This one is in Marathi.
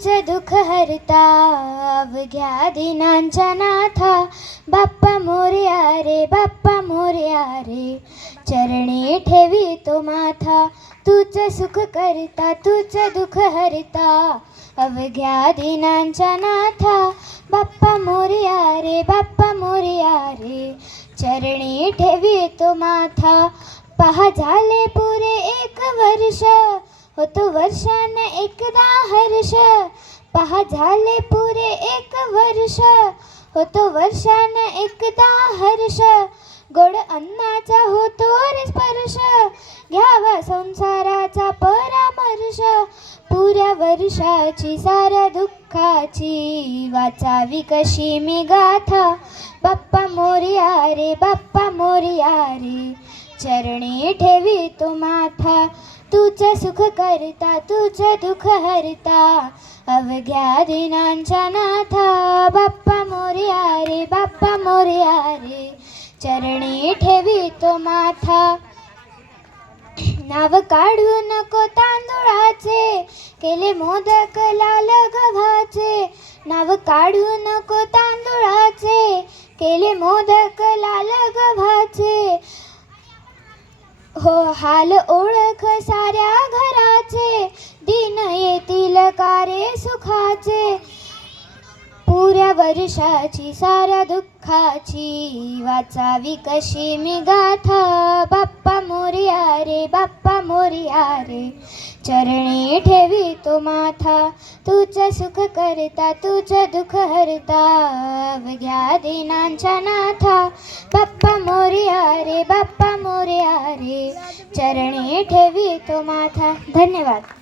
तूच दुःख हरता अवघ्या दिनांच्या नाथा. बाप्पा मोरया रे, बाप्पा मोरया रे, चरणी ठेवी तो माथा. तूच सुख करता, तूच दुःख हरता अवघ्या दिनांच्या नाथा. बाप्पा मोरया रे, बाप्पा मोरया रे, चरणी ठेवी तो माथा. पहा झाले पुरे 1 वर्ष, होतो वर्षाने एकदा हर्ष. पहा झाले पुरे 1 वर्ष, होतो वर्षाने एकदा हर्ष. गोड अन्नाचा होतो रे स्पर्श, घ्यावा संसाराचा परामर्श. पुऱ्या वर्षाची साऱ्या दुःखाची वाचावी कशी मी गाथा. बाप्पा मोरया रे, बाप्पा मोरया रे, चरणी ठेवी तो माथा. तूच सुख करता, तूच दुःख हरता अवघ्या दिनांच्या नाथा. बाप्पा मोरया रे, बाप्पा मोरया रे, चरणी ठेवी तो माथा. नाव काढू नको तांदुळाचे, केले मोदक लाल गव्हाचे. नाव काढू नको तांदुळाचे, केले मोदक लाल गव्हाचे. हो हाल ओळख साऱ्या घराचे, दिन येतील कारे सुखाचे. पुऱ्या वर्षाची साऱ्या दुःखाची वाचावी कशी मी गाथा. बाप्पा मोरया रे, बाप्पा मोरया रे, चरणी ठेवी तो माथा. तूच सुख करता, तूच दुःख हरता अवघ्या दिनांच्या नाथा. बाप्पा मोरया रे, बाप्पा मोरया रे, चरणी ठेवी तो माथा. धन्यवाद.